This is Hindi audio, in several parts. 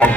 सुभाष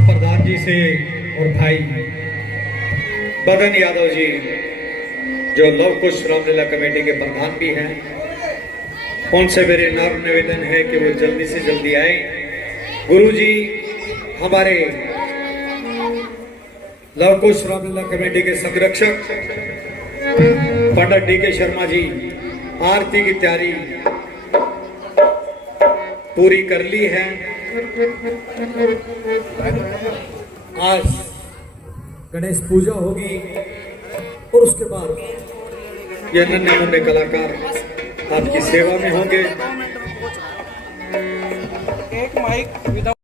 प्रधान जी से और भाई बदन यादव जी जो लव कुश रामलीला कमेटी के प्रधान भी हैं, उनसे मेरे नम्र निवेदन है कि वो जल्दी से जल्दी आए। गुरु जी हमारे लव कुश रामलीला कमेटी के संरक्षक पंडित डी.के. शर्मा जी आरती की तैयारी पूरी कर ली है। आज गणेश पूजा होगी और उसके बाद ये नन्हे मुन्ने कलाकार आपकी सेवा में होंगे। एक माइक विदाउट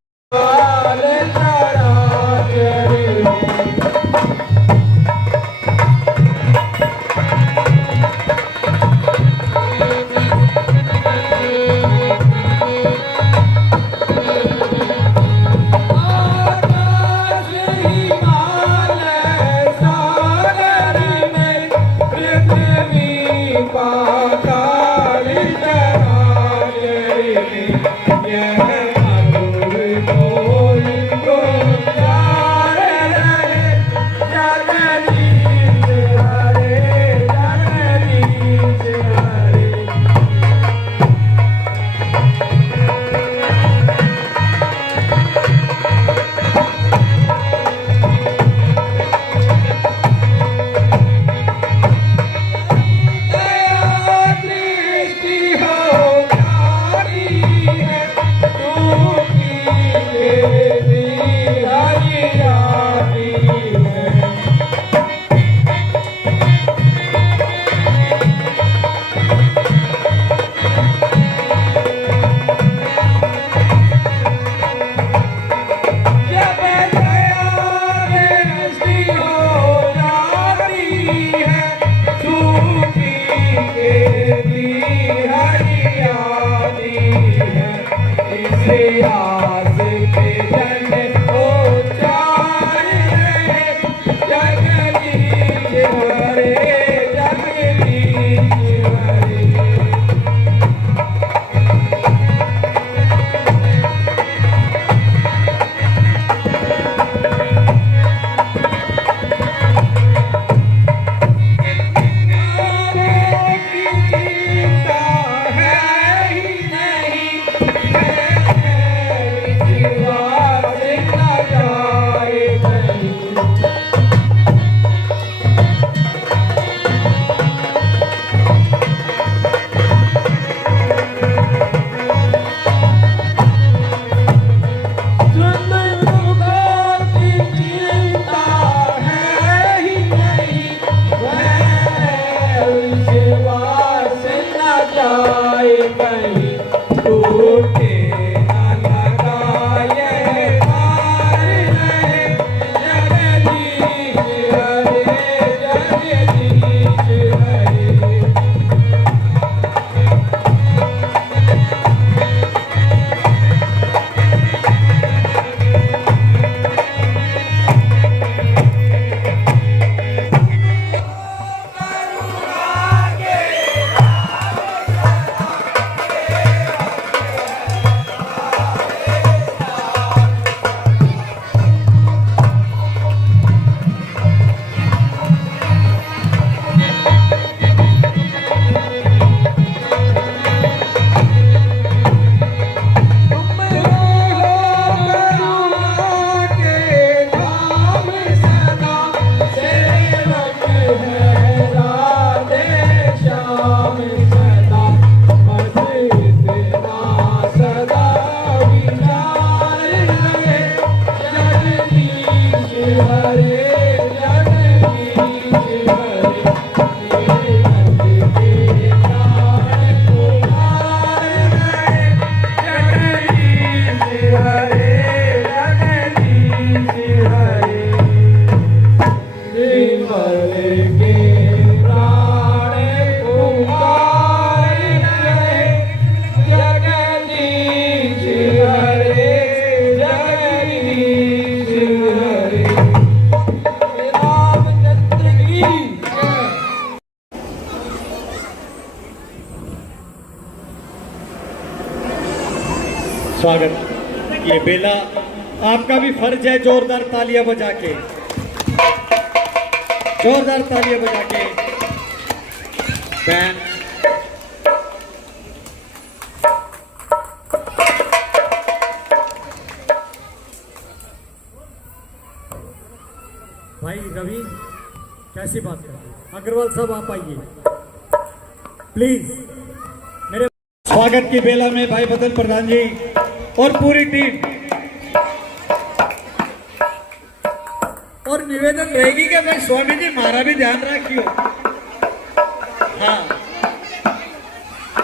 स्वागत। ये बेला आपका भी फर्ज है जोरदार तालियां बजा के, जोरदार तालियां बजा के। बैंड भाई रवि कैसी बात कर रहे हैं? अग्रवाल साहब आप आइए प्लीज। मेरे स्वागत की बेला में भाई बदन प्रधान जी और पूरी टीम, और निवेदन रहेगी कि भाई स्वामी जी हमारा भी ध्यान रखियो। हाँ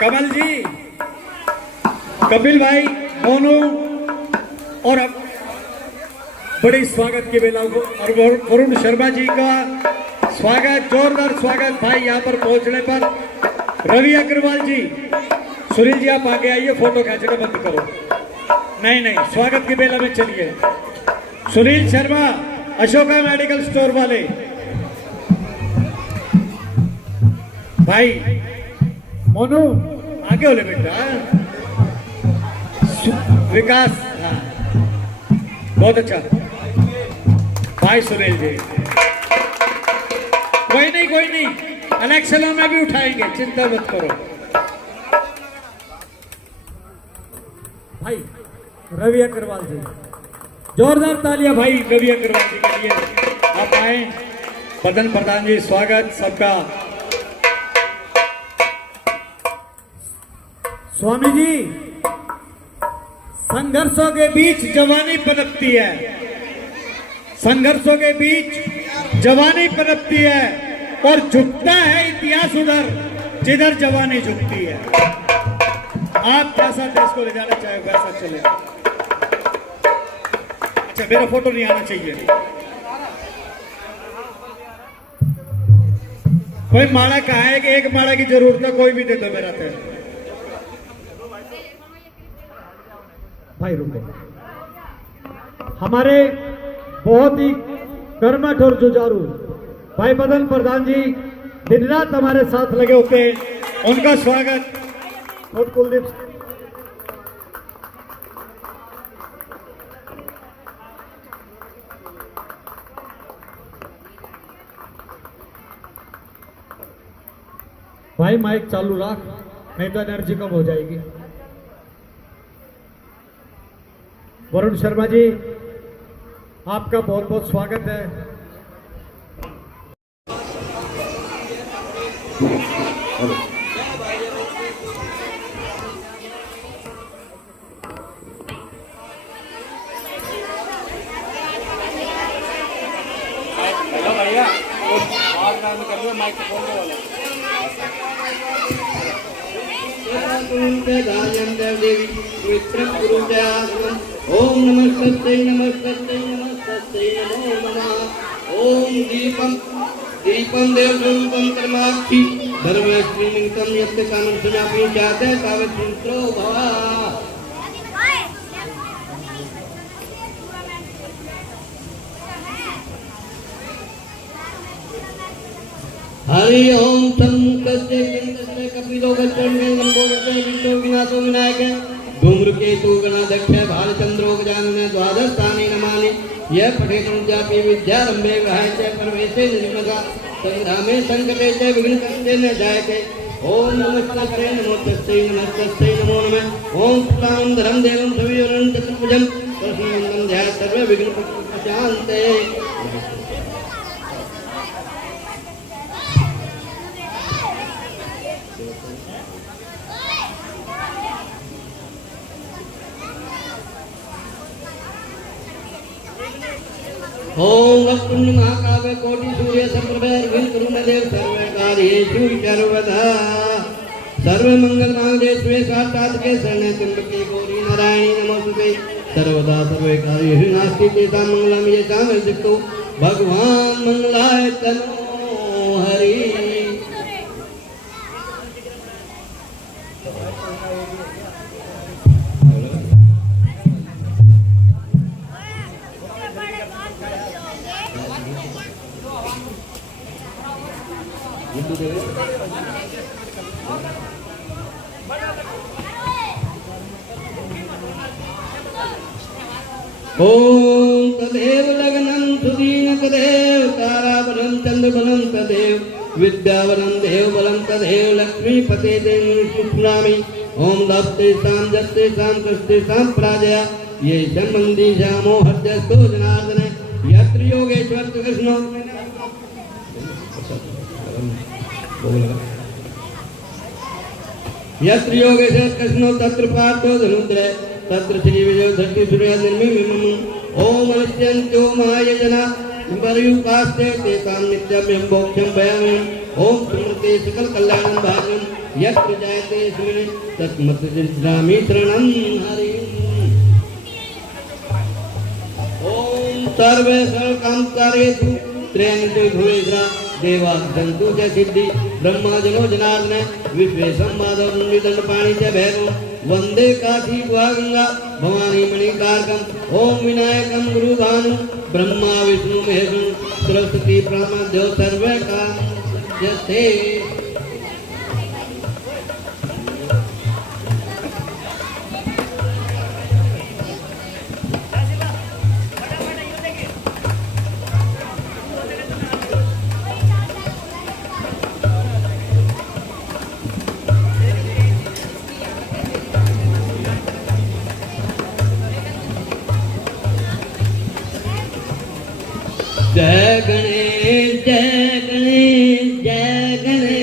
कमल जी, कपिल भाई, मोनू, और अब बड़ी स्वागत की बेला और वरुण शर्मा जी का स्वागत, जोरदार स्वागत भाई। यहाँ पर पहुंचने पर रवि अग्रवाल जी, सुनील जी आप आगे आइए, फोटो खींचना बंद करो। नहीं नहीं, स्वागत की बेला में चलिए। सुनील शर्मा, अशोका मेडिकल स्टोर वाले भाई, मोनू आगे हो ले बेटा, विकास, हाँ बहुत अच्छा भाई सुनील जी। कोई नहीं, इलेक्शनों में भी उठाएंगे, चिंता मत करो भाई। रवि अग्रवाल जी, जोरदार तालियां भाई रवि अग्रवाल जी के लिए। आप आए, बदन प्रधान जी स्वागत सबका। स्वामी जी, संघर्षों के बीच जवानी पनपती है, संघर्षों के बीच जवानी पनपती है, और झुकता है इतिहास उधर जिधर जवानी झुकती है। आप जैसा देश को ले जाना चाहे वैसा चले। अच्छा मेरा फोटो नहीं आना चाहिए। कोई माला कहा है कि एक माला की जरूरत है, कोई भी दे दो मेरा थे भाई। रुको, हमारे बहुत ही कर्मठ और जुझारू भाई बदन प्रधान जी दिन रात हमारे साथ लगे होते हैं, उनका स्वागत। और कुलदीप भाई माइक चालू रख, नहीं तो एनर्जी कम हो जाएगी। वरुण शर्मा जी आपका बहुत बहुत स्वागत है। हेलो भैया, आवाज डाउन कर लो, माइक्रोफोन दो वाला। देवी पवित्र गुरु जय। ओम नमस्ते नमस्ते नमस्ते नमो नमः। ओम दीपम दीपम देवरूपम कर्माक्षी धर्मश्रीलिंगम यत्ते कामं सुनापि जाते कावचिंत्रो भवा। हरि ओम संकटे कपिलो गच्छन्ने नमोते विष्णु विनाशो विनायक धूम्रकेतु गणाध्यक्ष भालचंद्रो गजानन द्वादशानि नमानि यह पठेतुर्जापि विद्यारंभे ग्रहाय परमेशे निर्मदा संग्रामे संकटे च विघ्नकर्ते न जायते। ओम नमस्ते नमोस्तस्यै नमस्ते नमो नमः। ओम शुक्लां धरं देवं सविवरं चतुर्भुजं प्रसन्नं ध्यायात् सर्वे विघ्नोपशान्ते। ओम वक्रुण्य महाकाव्य कोटि सूर्य समप्रभैर्विकरुणदेव सर्वकार्येषु सर्वदा सर्वमंगल मांगल्ये शिवे साक्षात्के शरण्ये त्र्यंबके गौरी नारायणी नमोस्तुते। सर्वदा सर्वे कार्येषु नास्ति तेषां मंगलं येषां हृदितो भगवान् मंगलाय तनो हरि। ओम तदेव लग्नं सुदीन तदेव ताराबलं चंद्रबलं तदेव विद्याबलं देवबलं तदेव लक्ष्मीपते देवनामि ओम दत्ते साम जत्ते साम कृष्टे साम प्राजया ये संबंधी श्यामो हृदयस्थो जनार्दन यत्र योगेश्वर कृष्णो यत्र योगेश्वर कृष्णो तत्र पार्थो धनुद्रे तत्र श्री विजय धरती सूर्य निर्मिमं ओम नित्यंतो महायजना वरयुपास्ते तेतां नित्यं मोक्षं भयामि ओम स्मृते सकल कल्याणं भागं यत्र जायते स्मृति तस्मत् चिन्तामि शरणं हरि ओम सर्वे सर्वकाम कार्येषु त्र्यंबके भूयेद्रा देवा सन्तु च सिद्धि ब्रह्माजनो जनार्दन विश्वे संवादो निदंड पाणि च भैरव वंदे काशी गंगा भवानी मणिकारकम ओम विनायकम गुरुभानु ब्रह्मा विष्णु महेश सरस्वती ब्रह्मा देव सर्वे काम जते जय गणेश जय गणेश जय गणेश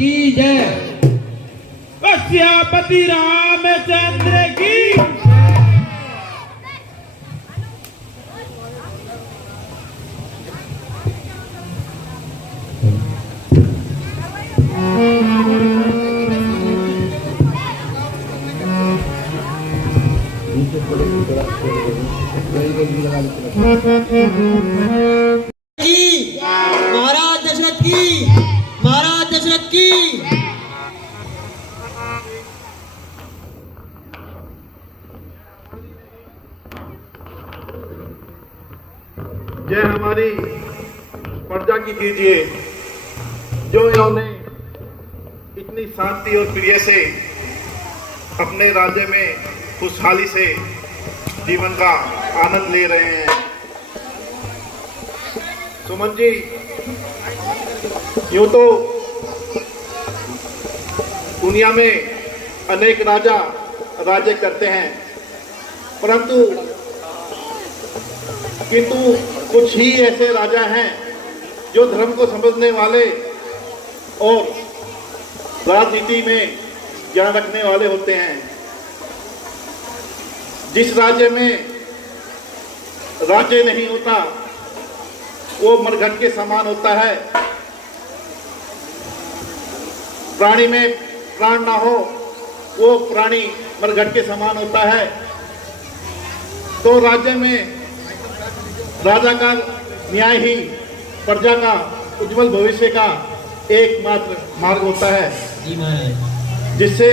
की जय। सियापति रामचंद्र की। महाराज दशरथ की, महाराज दशरथ की। जय हमारी प्रजा की कीजिए, जो इन्होंने इतनी शांति और प्रिय से अपने राज्य में खुशहाली से जीवन का आनंद ले रहे हैं। सुमन जी, यूं तो दुनिया में अनेक राजा राज्य करते हैं, किंतु कुछ ही ऐसे राजा हैं जो धर्म को समझने वाले और राजनीति में ज्ञान रखने वाले होते हैं। जिस राज्य में राज्य नहीं होता वो मरघट के समान होता है। प्राणी में प्राण ना हो वो प्राणी मरघट के समान होता है। तो राज्य में राजा का न्याय ही प्रजा का उज्जवल भविष्य का एकमात्र मार्ग होता है, जी महाराज। जिससे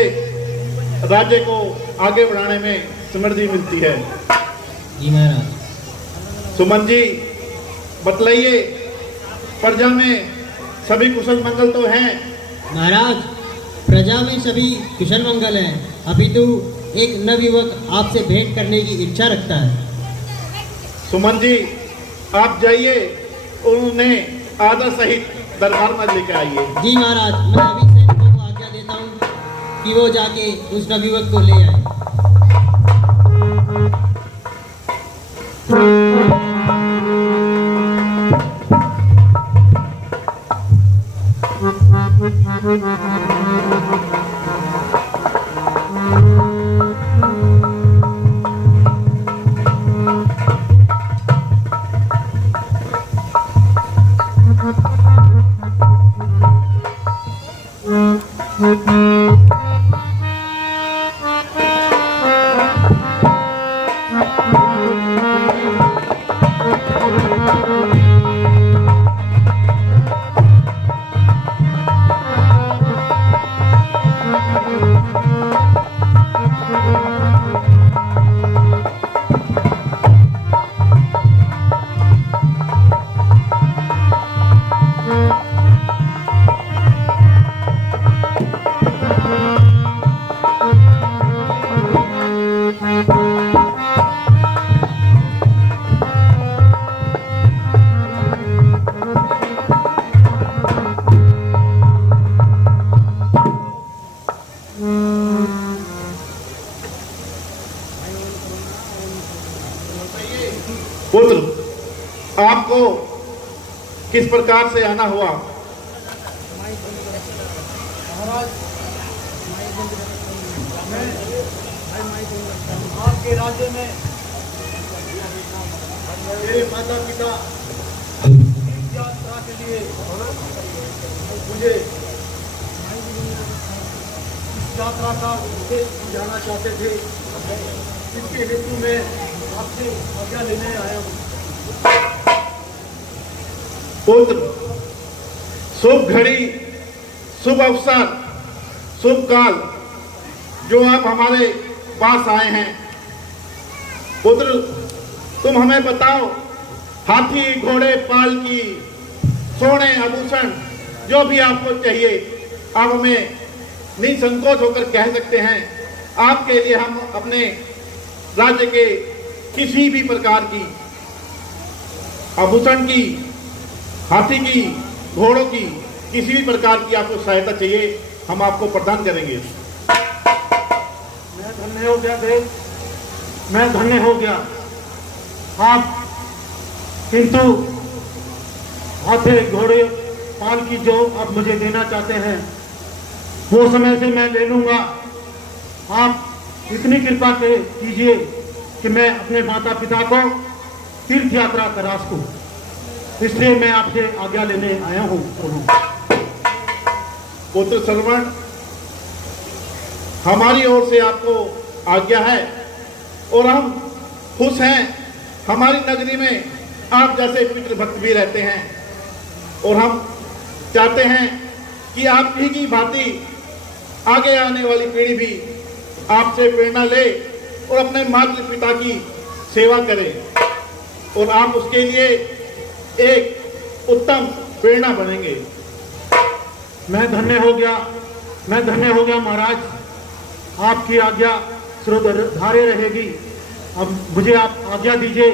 राज्य को आगे बढ़ाने में समृद्धि मिलती है। जी महाराज। सुमन जी, बतलाइए, प्रजा में सभी कुशल मंगल तो हैं? महाराज, प्रजा में सभी कुशल मंगल हैं। अभी तो एक नवयुवक आपसे भेंट करने की इच्छा रखता है। सुमन जी, आप जाइए, उन्हें आदर सहित दरबार में लेकर आइए। जी महाराज, मैं अभी सैनिकों को आज्ञा देता हूँ कि वो जाके उस नवयुवक को ले आए। पुत्र, आपको किस प्रकार से आना हुआ? आपके राज्य में मेरे माता पिता यात्रा के लिए मुझे इस यात्रा का उद्देश्य जाना चाहते थे। इसके हेतु में आपसे आज्ञा लेने आया हूँ। पुत्र, शुभ घड़ी, शुभ अवसर, शुभ काल जो आप हमारे पास आए हैं। पुत्र, तुम हमें बताओ, हाथी घोड़े पालकी सोने आभूषण जो भी आपको चाहिए आप हमें निसंकोच होकर कह सकते हैं। आपके लिए हम अपने राज्य के किसी भी प्रकार की आभूषण की, हाथी की, घोड़ों की, किसी भी प्रकार की आपको सहायता चाहिए हम आपको प्रदान करेंगे। मैं धन्य हो गया देव, मैं धन्य हो गया। आप किंतु हाथी घोड़े पालकी जो आप मुझे देना चाहते हैं वो समय से मैं ले लूँगा। आप इतनी कृपा कीजिए कि मैं अपने माता पिता को तीर्थ यात्रा करा सकूँ, इसलिए मैं आपसे आज्ञा लेने आया हूँ। पुत्र श्रवण, हमारी ओर से आपको आज्ञा है और हम खुश हैं। हमारी नगरी में आप जैसे पितृभक्त भी रहते हैं और हम चाहते हैं कि आप ही की भांति आगे आने वाली पीढ़ी भी आपसे प्रेरणा ले और अपने माता पिता की सेवा करे और आप उसके लिए एक उत्तम प्रेरणा बनेंगे। मैं धन्य हो गया महाराज। आपकी आज्ञा श्रोधार्य रहेगी। अब मुझे आप आज्ञा दीजिए,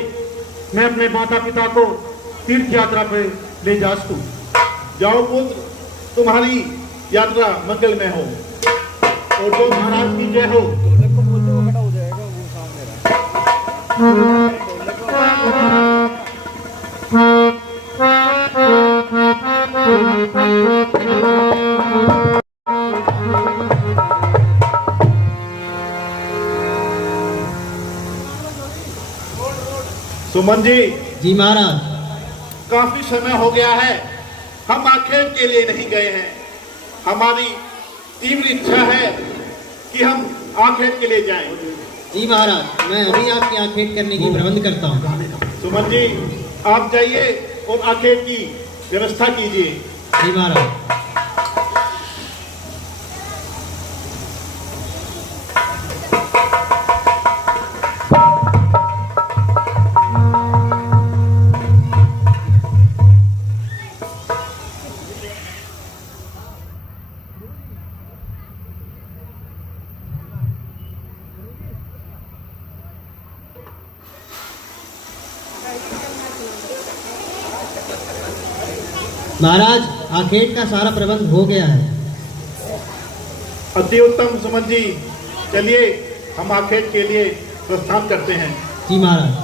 मैं अपने माता पिता को तीर्थ यात्रा पर ले जा सकूं। जाओ पुत्र, तुम्हारी यात्रा मंगलमय हो और जो महाराज की जय हो। ढोलक को बोलते वो खड़ा हो जाएगा, वो सामने रहा। सुमन जी। जी महाराज। काफी समय हो गया है, हम आखेट के लिए नहीं गए हैं। हमारी तीव्र इच्छा है कि हम आखेट के लिए जाएं। जी महाराज, मैं अभी आपकी आखेट करने की प्रबंध करता हूँ। सुमन जी, आप जाइए और आखेट की व्यवस्था कीजिए। जी महाराज। महाराज, आखेट का सारा प्रबंध हो गया है। अति उत्तम सुमन जी, चलिए हम आखेट के लिए प्रस्थान करते हैं। जी महाराज।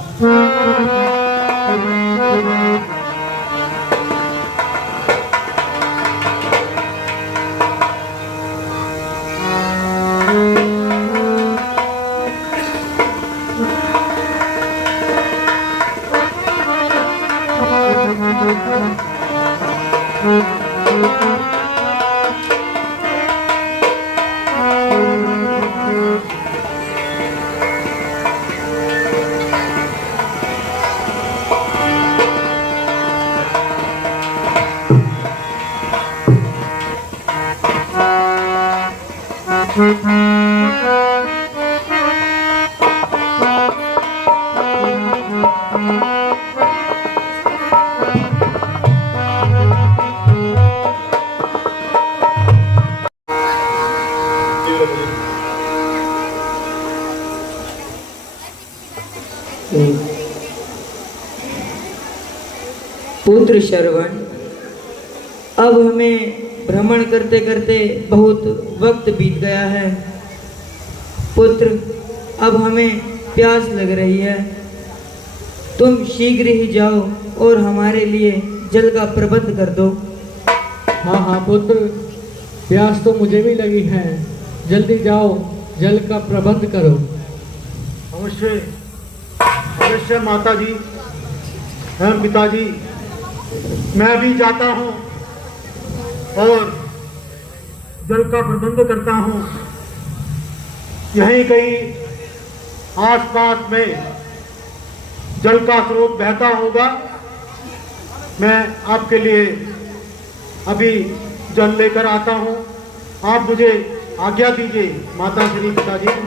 पुत्र श्रवण, अब हमें भ्रमण करते करते बहुत वक्त बीत गया है। पुत्र, अब हमें प्यास लग रही है। तुम शीघ्र ही जाओ और हमारे लिए जल का प्रबंध कर दो। हाँ पुत्र, प्यास तो मुझे भी लगी है। जल्दी जाओ, जल का प्रबंध करो। अवश्य अवश्य माता जी एवं पिताजी, मैं भी जाता हूँ और जल का प्रबंध करता हूँ। यहीं कहीं आसपास में जल का स्रोत बहता होगा। मैं आपके लिए अभी जल लेकर आता हूँ। आप मुझे आज्ञा दीजिए माता श्री पिताजी।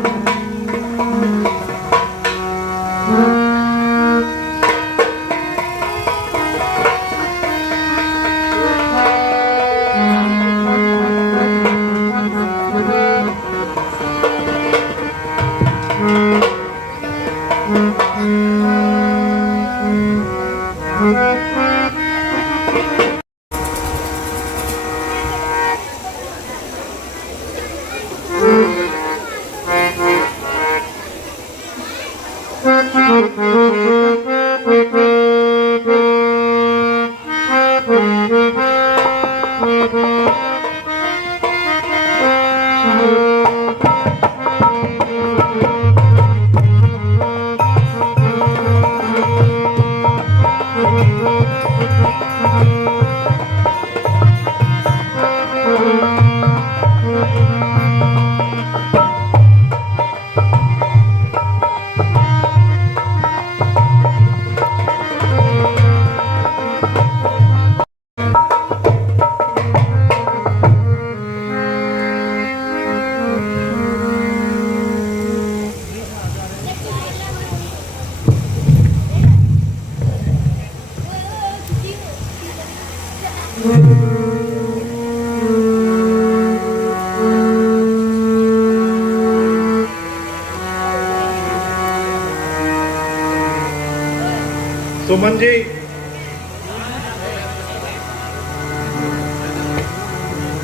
सुमन जी,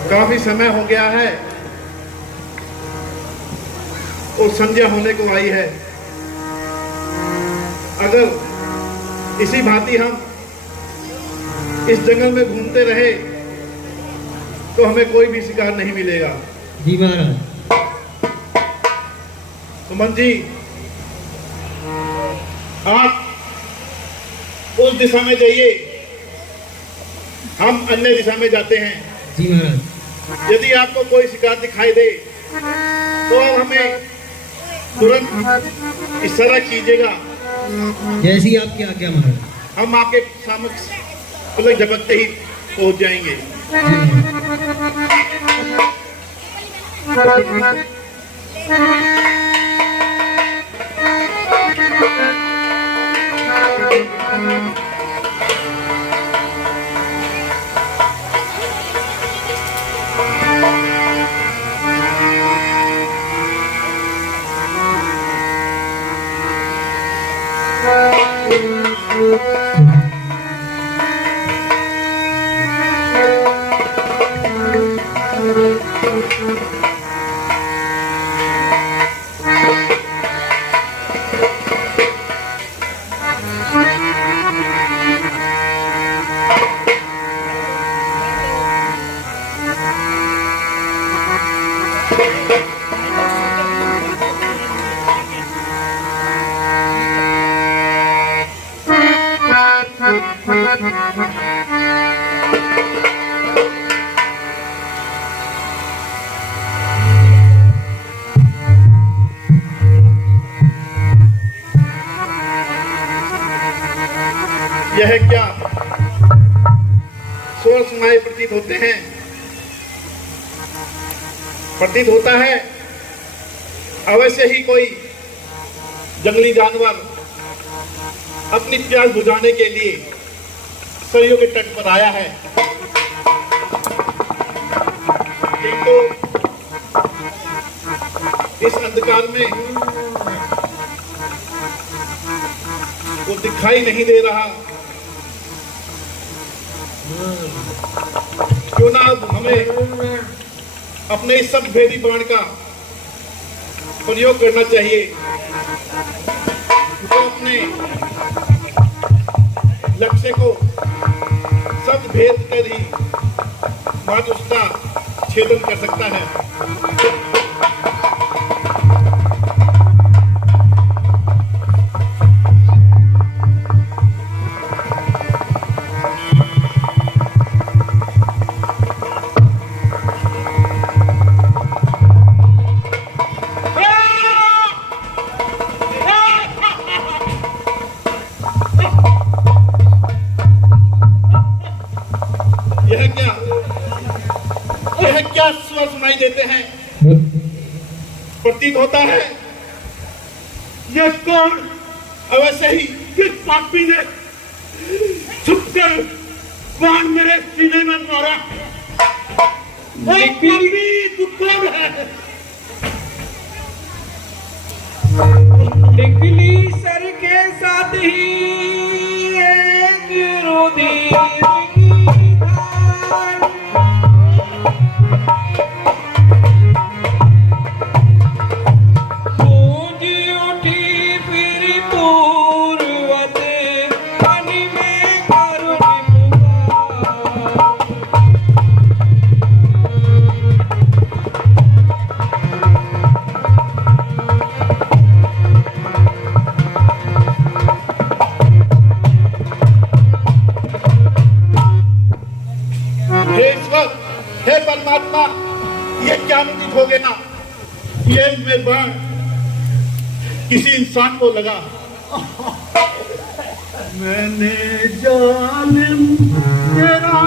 काफी समय हो गया है और संध्या होने को आई है। अगर इसी भांति हम इस जंगल में घूमते रहे तो हमें कोई भी शिकार नहीं मिलेगा। जी महाराज। सुमन जी, आप उस दिशा में जाइए, हम अन्य दिशा में जाते हैं। जी महाराज। यदि आपको कोई शिकार दिखाई दे तो आप हमें तुरंत इशारा कीजिएगा। जैसी आपकी आज्ञा महाराज। हम आपके समक्ष पलक झपकते ही पहुंच जाएंगे। यह क्या स्वर सुनाई प्रतीत होते हैं? प्रतीत होता है अवश्य ही कोई जंगली जानवर अपनी प्यास बुझाने के लिए सरयू के तट पर आया है। किंतु इस अंधकार में वो दिखाई नहीं दे रहा। क्यों ना अब हमें अपने इस सब भेदी बाण का प्रयोग करना चाहिए, जो अपने लक्ष्य को सब भेद कर ही मात्र उसका छेदन कर सकता है। यह क्या स्वर सुनाई देते हैं? प्रतीत होता है यह कौन? अवश्य ही किस पापी ने छुपकर बाण मेरे सीने में मारा? पापी तू कौन है? टिकली सर के साथ ही एक रुधिर की धार, गूंज उठी फिर पूर्वत मन में करुण पुकार। ये क्या मुझे हो गया? ये में बाण किसी इंसान को लगा। मैंने जालिम तेरा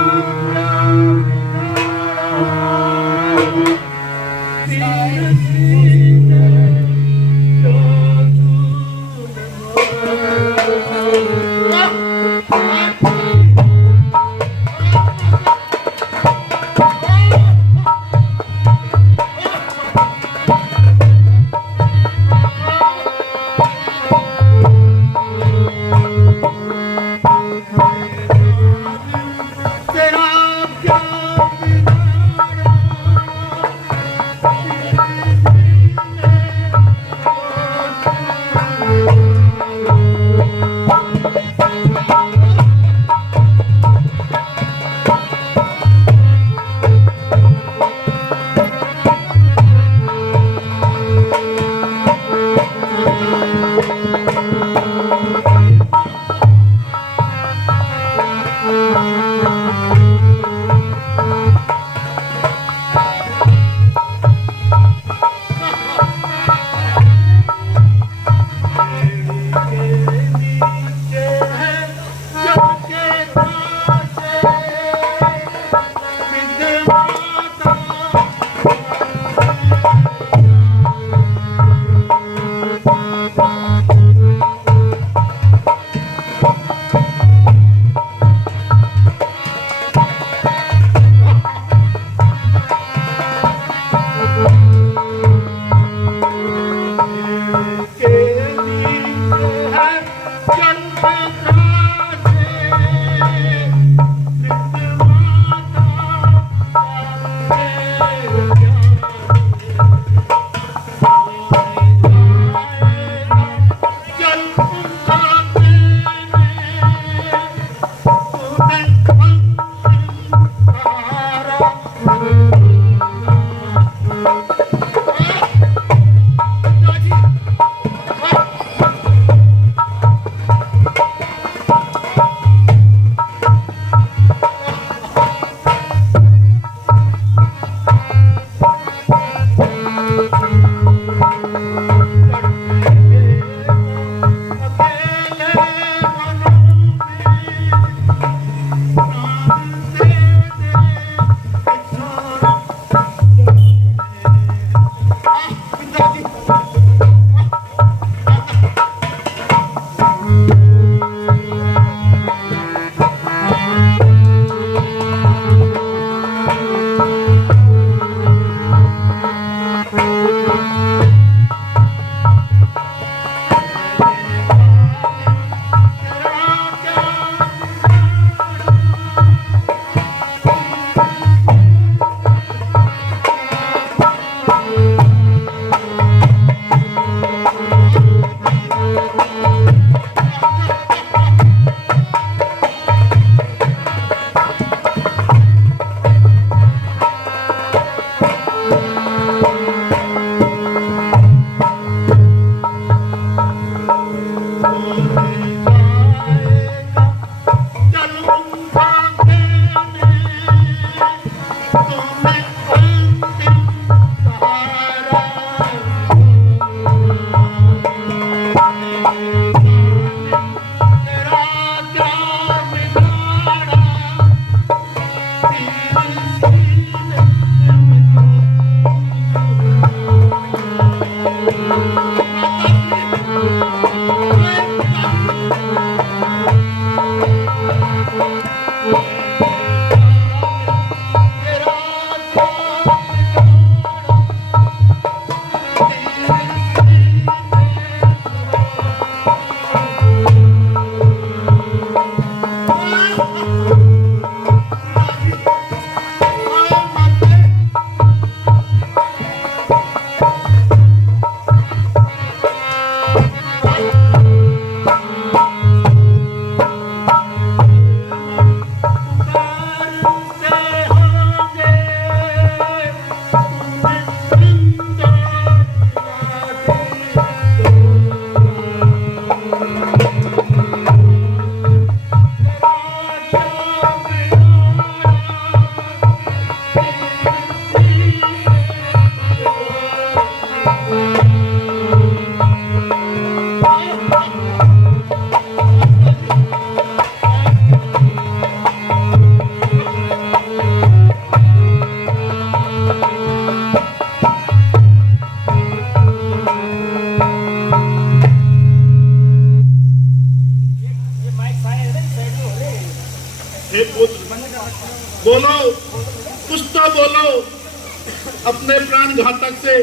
अपने प्राण घातक से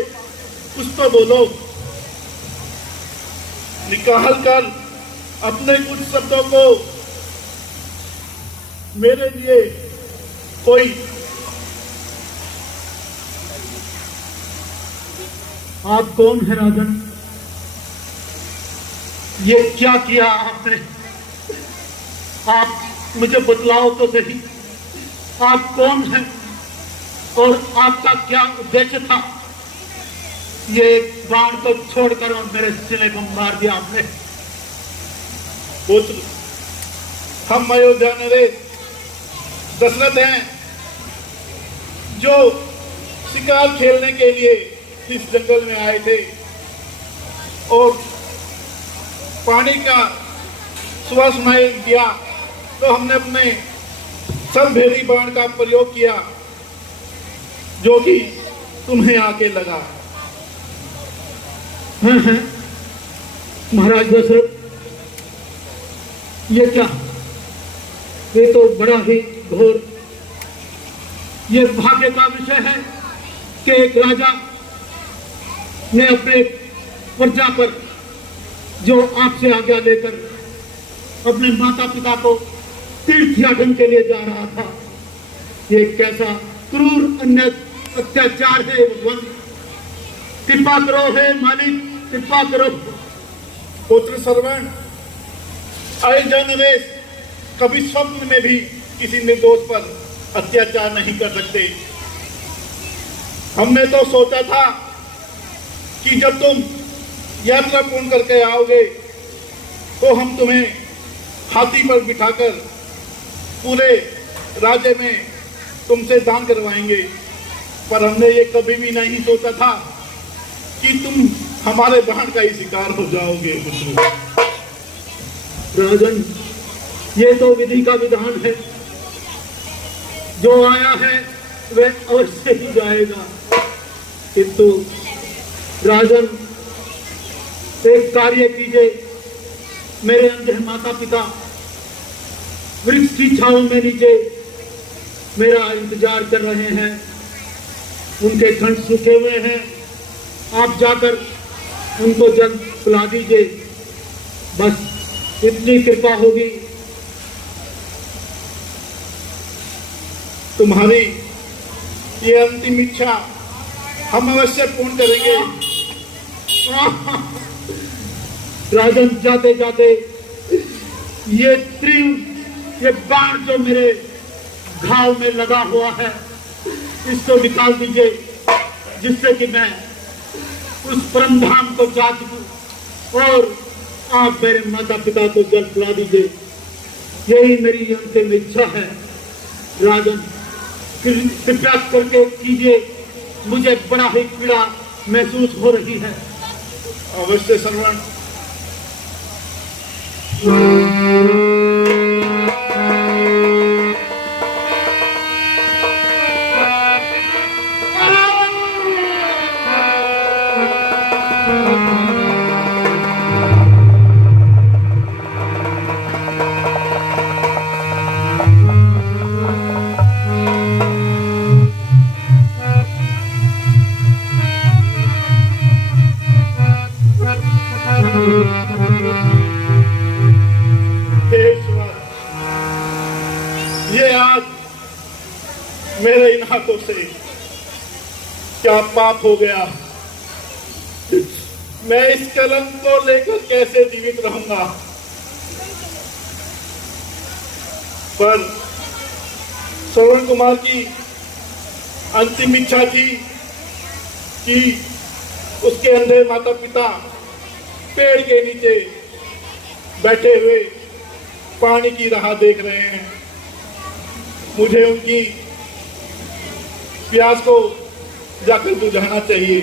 कुछ तो बोलो। निकाल कर अपने कुछ शब्दों को मेरे लिए कोई। आप कौन है राजन? ये क्या किया आपने? आप मुझे बतलाओ तो सही, आप कौन हैं और आपका क्या उद्देश्य था? ये बाण को छोड़कर और मेरे सिले को मार दिया आपने। पुत्र, हम अयोध्या नरेश दशरथ हैं, जो शिकार खेलने के लिए इस जंगल में आए थे और पानी का सुबह सुनाई दिया तो हमने अपने सर्वभेदी बाण का प्रयोग किया, जो कि तुम्हें आके लगा। महाराज दशरथ, ये क्या? ये तो बड़ा ही घोर, ये भाग्य का विषय है कि एक राजा ने अपने प्रजा पर, जो आपसे आज्ञा लेकर अपने माता पिता को तीर्थयाटन के लिए जा रहा था, ये कैसा क्रूर अन्य अत्याचार है भगवान। कृपा करो हे मालिक, कृपा करो। पुत्र श्रवण, अयोध्या नरेश कभी स्वप्न में भी किसी निर्दोष पर अत्याचार नहीं कर सकते। हमने तो सोचा था कि जब तुम यात्रा पूर्ण करके आओगे तो हम तुम्हें हाथी पर बिठाकर पूरे राज्य में तुमसे दान करवाएंगे, पर हमने ये कभी भी नहीं सोचा था कि तुम हमारे बाण का ही शिकार हो जाओगे। राजन, ये तो विधि का विधान है, जो आया है वह अवश्य ही जाएगा। किंतु राजन, एक कार्य कीजिए, मेरे अंधे माता पिता वृक्ष की छांव में नीचे मेरा इंतजार कर रहे हैं, उनके कंठ सूखे हुए हैं, आप जाकर उनको जल पिला दीजिए, बस इतनी कृपा होगी। तुम्हारी ये अंतिम इच्छा हम अवश्य पूर्ण करेंगे। राजन, जाते जाते ये ये बाण जो मेरे घाव में लगा हुआ है, इसको निकाल दीजिए, जिससे कि मैं उस परम धाम को जा सकूं और आप मेरे माता पिता को जल पिला दीजिए। यही मेरी अंतिम इच्छा है। राजन, कृपया करके कीजिए, मुझे बड़ा ही पीड़ा महसूस हो रही है। अवश्य श्रवण। ये आज मेरे इन हाथों से क्या पाप हो गया? मैं इस कलंक को लेकर कैसे जीवित रहूंगा? पर श्रवण कुमार की अंतिम इच्छा थी कि उसके अंधे माता पिता पेड़ के नीचे बैठे हुए पानी की राह देख रहे हैं। मुझे उनकी प्यास को जाकर बुझाना चाहिए।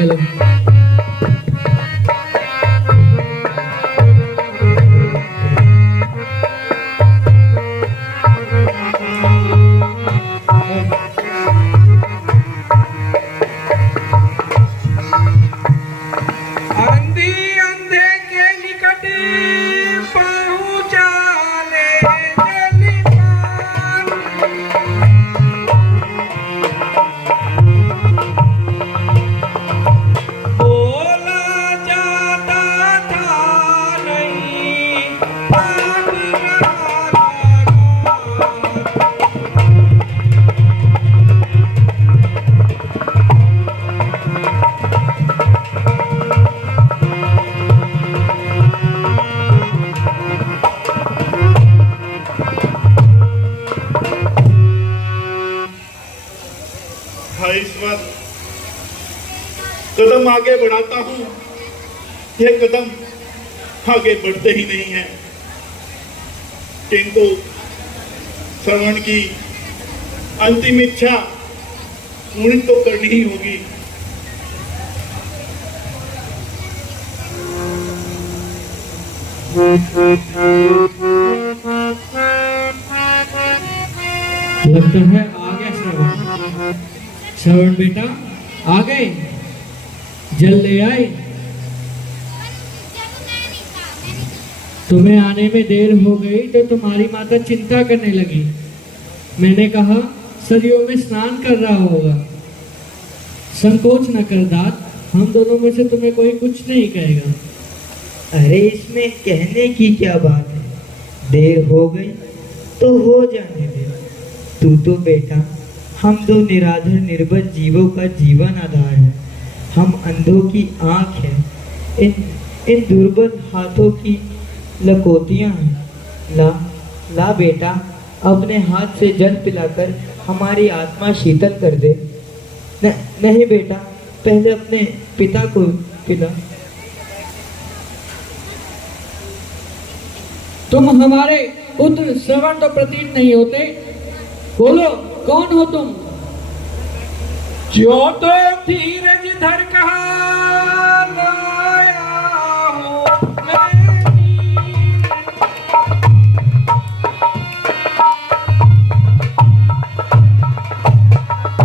हेलो। अंधी अंधे के निकट पहुंचा ले जलपान। बोला जाता था नहीं पाप रहा। हाँ, इस वक्त कदम आगे बढ़ाता हूं, ये कदम आगे बढ़ते ही नहीं है, किंतु श्रवण की अंतिम इच्छा पूरी तो करनी ही होगी। लगता है आ गया श्रवण। श्रवण बेटा आ गए, जल ले आए। तुम्हें आने में देर हो गई तो तुम्हारी माता चिंता करने लगी। मैंने कहा सरयू में स्नान कर रहा होगा। संकोच न कर दात, हम दोनों में से तुम्हें कोई कुछ नहीं कहेगा। अरे इसमें कहने की क्या बात है, देर हो गई तो हो जाने दे। तू तो बेटा हम दो निराधर निर्बल जीवों का जीवन आधार है। हम अंधों की आंख है, इन दुर्बल हाथों की लकोतियां हैं। ला बेटा अपने हाथ से जल पिलाकर हमारी आत्मा शीतल कर दे। नहीं बेटा पहले अपने पिता को पिला। तुम हमारे पुत्र श्रवण तो प्रतीत नहीं होते। बोलो कौन हो तुम? जो तो धीरज धर कहा लाया हूँ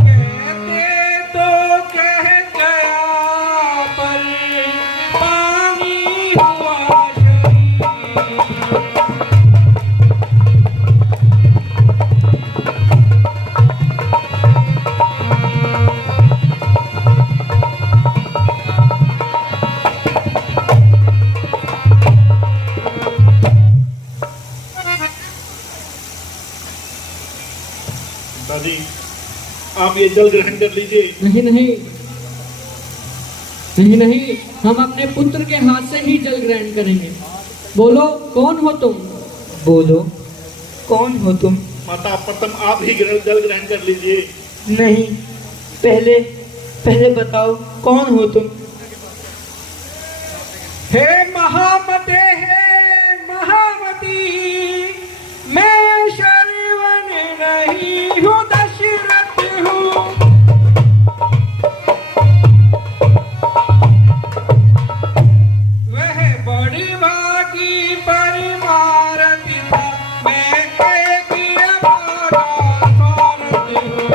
कहते तो कह गया पर पानी हुआ शरीर। दादी आप ये जल ग्रहण कर लीजिए। नहीं नहीं नहीं नहीं, हम अपने पुत्र के हाथ से ही जल ग्रहण करेंगे। बोलो कौन हो तुम? बोलो कौन हो तुम? माता प्रथम आप ही जल ग्रहण कर लीजिए। नहीं पहले बताओ कौन हो तुम? हे महामते हे महामती, मैं श्रवण नहीं हूँ दशरथ हूँ। वह बड़ी भागी परिवार पिता, मैं एक अभागा सारथी हूँ।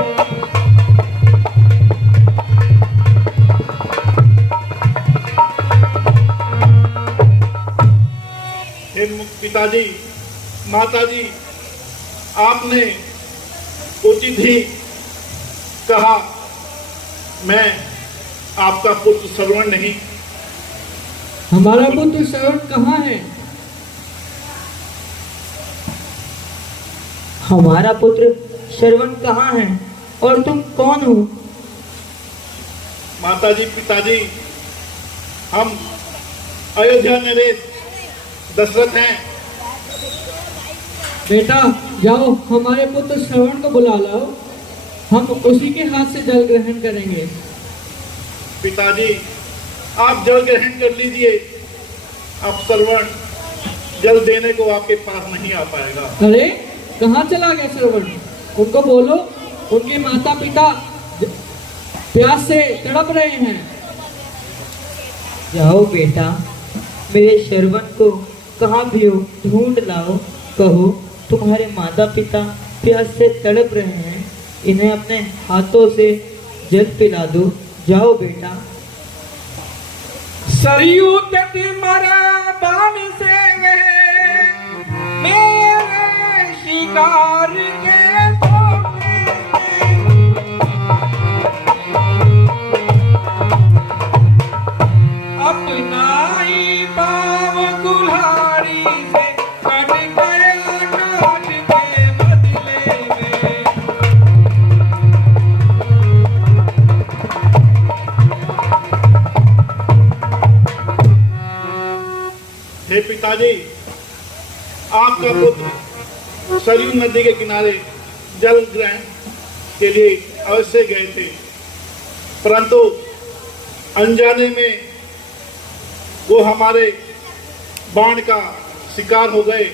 हे पिताजी माताजी, आपने उचित ही कहा, मैं आपका पुत्र श्रवण नहीं। हमारा पुत्र श्रवण कहाँ है? हमारा पुत्र श्रवण कहाँ है और तुम कौन हो? माताजी पिताजी, हम अयोध्या नरेश दशरथ हैं। बेटा जाओ हमारे पुत्र श्रवण को बुला लाओ, हम उसी के हाथ से जल ग्रहण करेंगे। पिताजी आप जल ग्रहण कर लीजिए, अब श्रवण जल देने को आपके पास नहीं आ पाएगा। अरे कहाँ चला गया श्रवण? उनको बोलो, उनके माता पिता प्यास से तड़प रहे हैं। जाओ बेटा, मेरे शरवण को कहाँ भी हो ढूंढ लाओ। कहो तुम्हारे माता पिता प्यास से तड़प रहे हैं, इन्हें अपने हाथों से जल पिला दो। जाओ बेटा। सरयू तट मरा बाण से मेरे शिकार के धोखे अपना ही पाव कुल्हाड़ी से कट गया काट के बदले में। हे पिताजी, आपका पुत्र सरयू नदी के किनारे जल ग्रहण के लिए अवश्य गए थे, परंतु अनजाने में वो हमारे बाण का शिकार हो गए।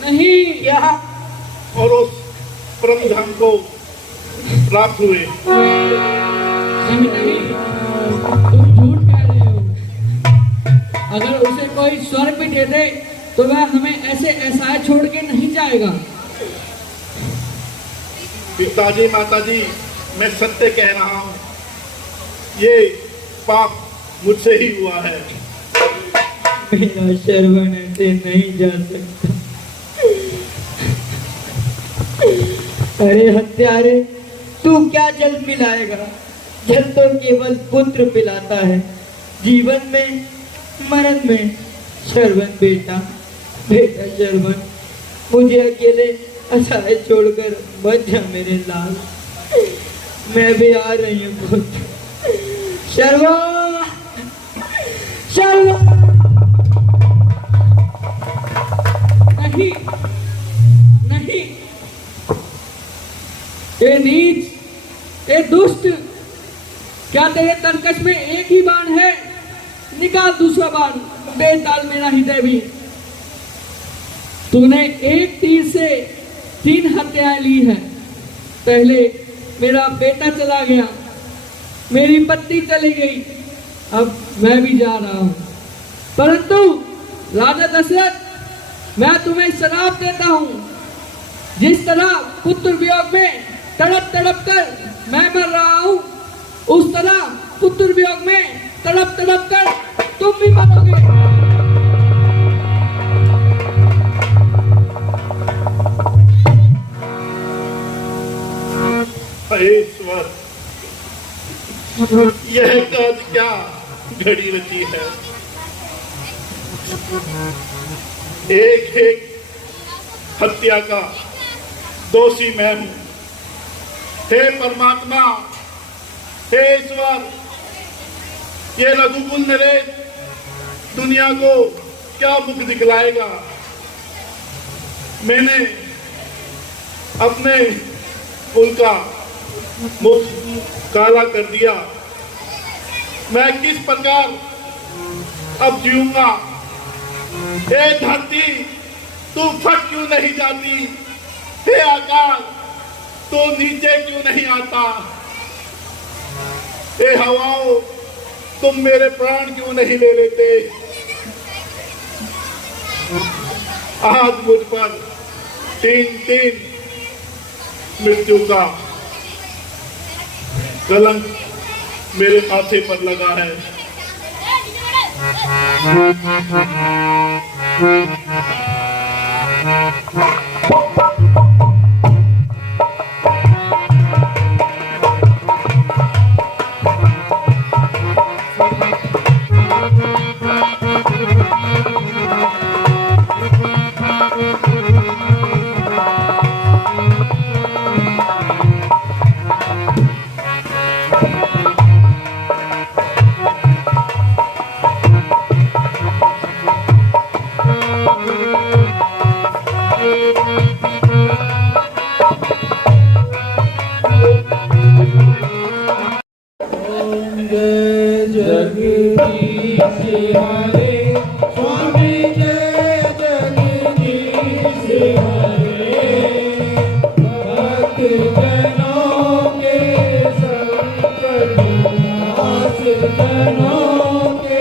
नहीं, क्या? और उस परम धाम को प्राप्त हुए। नहीं नहीं, तुम झूठ कह रहे हो। अगर उसे कोई स्वर्ग भी दे दे तो वह हमें ऐसे ऐसा छोड़ के नहीं जाएगा। पिताजी माताजी, मैं सत्य कह रहा हूँ, ये पाप मुझसे ही हुआ है। मेरा शरवण ऐसे नहीं जा सकता। अरे हत्यारे, तू क्या जल पिलाएगा? जल तो केवल पुत्र पिलाता है, जीवन में मरण में। शरवण बेटा, बेटा शरवण, मुझे अकेले असहाय छोड़कर मत जा मेरे लाल। मैं भी आ रही हूँ पुत्र। शरवण, शरवण। नहीं नहीं, ए नीच, ए दुष्ट, क्या तेरे तरकश में एक ही बाण है? निकाल दूसरा बाण, दे डाल मेरा हृदय भी। तूने एक तीर से 3 हत्याएं ली है। पहले मेरा बेटा चला गया, मेरी पत्नी चली गई, अब मैं भी जा रहा हूं। परंतु राजा दशरथ, मैं तुम्हें श्राप देता हूं, जिस तरह पुत्र वियोग में तड़प तड़प कर मैं मर रहा हूं, उस तरह पुत्र वियोग में तड़प तड़प कर तुम भी मरोगे। ईश्वर, यह काज क्या घड़ी रची है? एक एक हत्या का दोषी मैं हूं। हे परमात्मा, हे ईश्वर, ये रघुकुल नरेश दुनिया को क्या मुख दिखलाएगा? मैंने अपने कुल का मुख काला कर दिया। मैं किस प्रकार अब जीऊंगा? हे धरती, तू फट क्यों नहीं जाती? हे आकाश, तू नीचे क्यों नहीं आता? हे हवाओं, तुम मेरे प्राण क्यों नहीं ले लेते? आज मुझ पर 3 मृत्यु का कलंक मेरे माथे पर लगा है। जनों के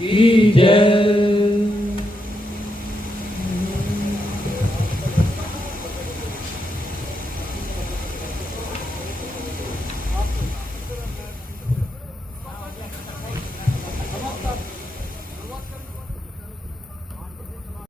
की जय।